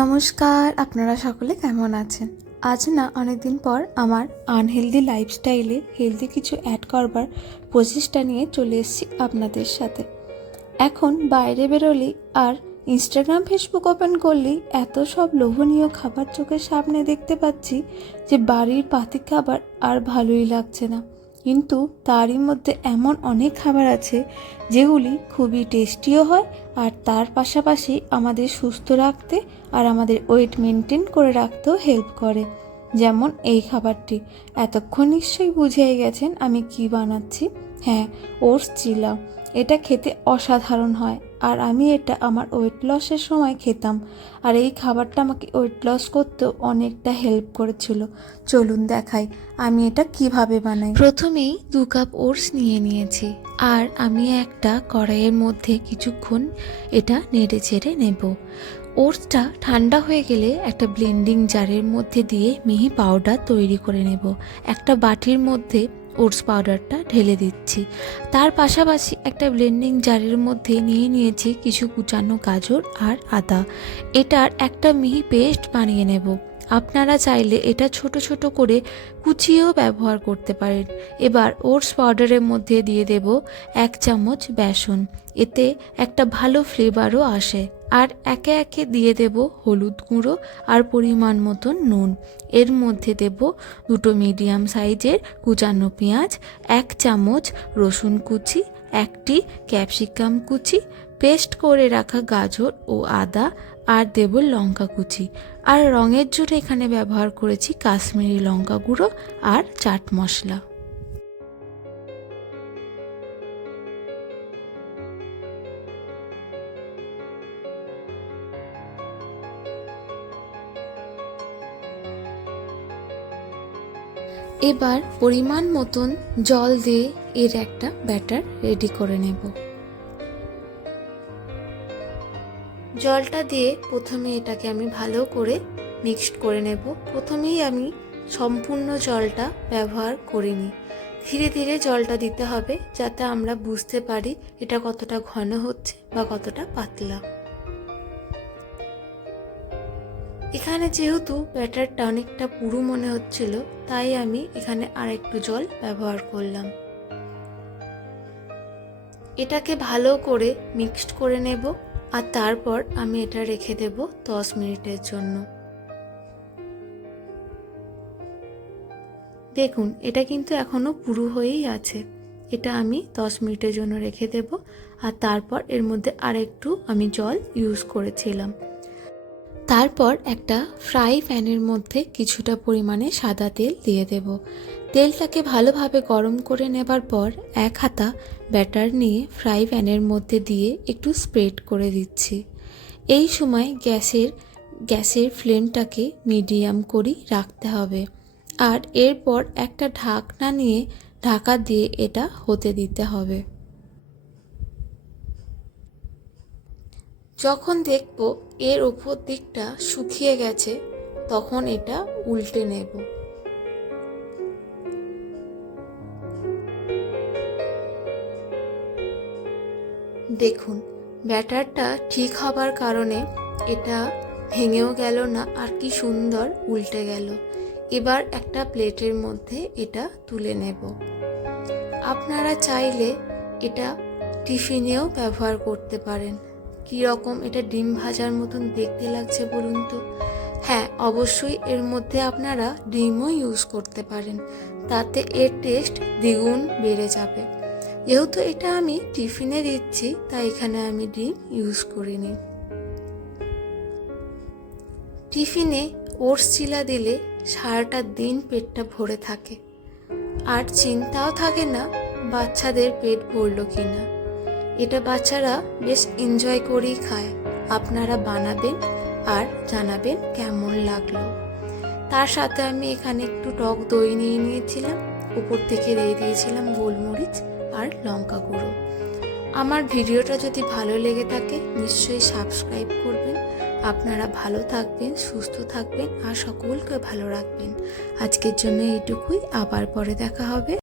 নমস্কার, আপনারা সকলে কেমন আছেন? আজ না, অনেকদিন পর আমার আনহেলদি লাইফস্টাইলে হেলদি কিছু অ্যাড করবার প্রচেষ্টা নিয়ে চলে এসেছি আপনাদের সাথে। এখন বাইরে বেরোলেই আর ইনস্টাগ্রাম ফেসবুক ওপেন করলেই এত সব লোভনীয় খাবার চোখের সামনে দেখতে পাচ্ছি যে বাড়ির পাতি খাবার আর ভালোই লাগছে না। কিন্তু তারই মধ্যে এমন অনেক খাবার আছে যেগুলি খুবই টেস্টিও হয় আর তার পাশাপাশি আমাদের সুস্থ রাখতে আর আমাদের ওয়েট মেনটেন করে রাখতেও হেল্প করে। যেমন এই খাবারটি। এতক্ষণ নিশ্চয়ই বুঝিয়ে গেছেন আমি কি বানাচ্ছি? হ্যাঁ ওটস চিলা। এটা খেতে অসাধারণ হয়। আর আমি এটা আমার ওয়েট লসের সময় খেতাম। আর এই খাবারটা আমাকে ওয়েট লস করতেও অনেকটা হেল্প করেছিল। চলুন দেখাই, আমি এটা কীভাবে বানাই? প্রথমেই দু কাপ ওটস নিয়ে নিয়েছি। আর আমি একটা কড়াইয়ের মধ্যে কিছুক্ষণ এটা নেড়ে চেড়ে নেব। ওটসটা ঠান্ডা হয়ে গেলে একটা ব্লেন্ডিং জারের মধ্যে দিয়ে মিহি পাউডার তৈরি করে নেব। একটা বাটির মধ্যে ওটস পাউডারটা ঢেলে দিচ্ছি। তার পাশাপাশি একটা ব্লেন্ডিং জারের মধ্যে নিয়ে নিয়েছি কিছু কুচানো গাজর আর আদা। এটার একটা মিহি পেস্ট বানিয়ে নেব। আপনারা চাইলে এটা ছোট ছোট করে কুচিয়েও ব্যবহার করতে পারেন। এবার ওটস পাউডারের মধ্যে দিয়ে দেব এক চামচ বেসন। এতে একটা ভালো ফ্লেভারও আসে। আর একে একে দিয়ে দেব হলুদ গুঁড়ো আর পরিমাণ মতন নুন। এর মধ্যে দেব দুটো মিডিয়াম সাইজের কুচানো পেঁয়াজ, এক চামচ রসুন কুচি, একটি ক্যাপসিকাম কুচি, পেস্ট করে রাখা গাজর ও আদা আর দেব লঙ্কা কুচি। আর রঙের জন্য এখানে ব্যবহার করেছি কাশ্মীরি লঙ্কা গুঁড়ো আর চাট মশলা। এবার পরিমাণ মতন জল দিয়ে এর একটা ব্যাটার রেডি করে নেব। জলটা দিয়ে প্রথমে এটাকে আমি ভালো করে মিক্সড করে নেব। প্রথমেই আমি সম্পূর্ণ জলটা ব্যবহার করিনি। ধীরে ধীরে জলটা দিতে হবে যাতে আমরা বুঝতে পারি এটা কতটা ঘন হচ্ছে বা কতটা পাতলা। এখানে যেহেতু ব্যাটারটা অনেকটা পুরু মনে হচ্ছিল, তাই আমি এখানে আর একটু জল ব্যবহার করলাম। এটাকে ভালো করে মিক্সড করে নেব। আর তারপর আমি এটা রেখে দেব দশ মিনিটের জন্য। দেখুন, এটা কিন্তু এখনও পুরু হয়েই আছে। এটা আমি দশ মিনিটের জন্য রেখে দেব আর তারপর এর মধ্যে আরেকটু আমি জল ইউজ করেছিলাম। তারপর একটা ফ্রাই প্যানের মধ্যে কিছুটা পরিমাণে সাদা তেল দিয়ে দেব। তেলটাকে ভালোভাবে গরম করে নেবার পর এক হাতা ব্যাটার নিয়ে ফ্রাই প্যানের মধ্যে দিয়ে একটু স্প্রেড করে দিচ্ছি। এই সময় গ্যাসের গ্যাসের ফ্লেমটাকে মিডিয়াম করেই রাখতে হবে। আর এরপর একটা ঢাকনা নিয়ে ঢাকা দিয়ে এটা হতে দিতে হবে। যখন দেখব এর উপর দিকটা শুকিয়ে গেছে, তখন এটা উল্টে নেব। দেখুন, ব্যাটারটা ঠিক হবার কারণে এটা ভেঙেও গেল না, আর কি সুন্দর উল্টে গেল। এবার একটা প্লেটের মধ্যে এটা তুলে নেব। আপনারা চাইলে এটা টিফিনেও ব্যবহার করতে পারেন। কী রকম এটা ডিম ভাজার মতন দেখতে লাগছে বলুন তো? হ্যাঁ অবশ্যই এর মধ্যে আপনারা ডিমও ইউজ করতে পারেন। তাতে এর টেস্ট দ্বিগুণ বেড়ে যাবে। যেহেতু এটা আমি টিফিনে দিচ্ছি, তাই এখানে আমি ডিম ইউজ করিনি। টিফিনে ওটস চিলা দিলে সারাটা দিন পেটটা ভরে থাকে। আর চিন্তাও থাকে না বাচ্চাদের পেট ভরলো কিনা। এটা বাচ্চারা বেশ এনজয় করেই খায়। আপনারা বানাবেন আর জানাবেন কেমন লাগল। তার সাথে আমি এখানে একটু টক দই নিয়ে নিয়েছিলাম। উপর থেকে দিয়ে দিয়েছিলাম গোলমরিচ। আর লঙ্কা গুঁড়ো। আমার ভিডিওটা যদি ভালো লেগে থাকে, নিশ্চয়ই সাবস্ক্রাইব করবেন। আপনারা ভালো থাকবেন, সুস্থ থাকবেন আর সকলকে ভালো রাখবেন। আজকের জন্য এইটুকুই। আবার পরে দেখা হবে।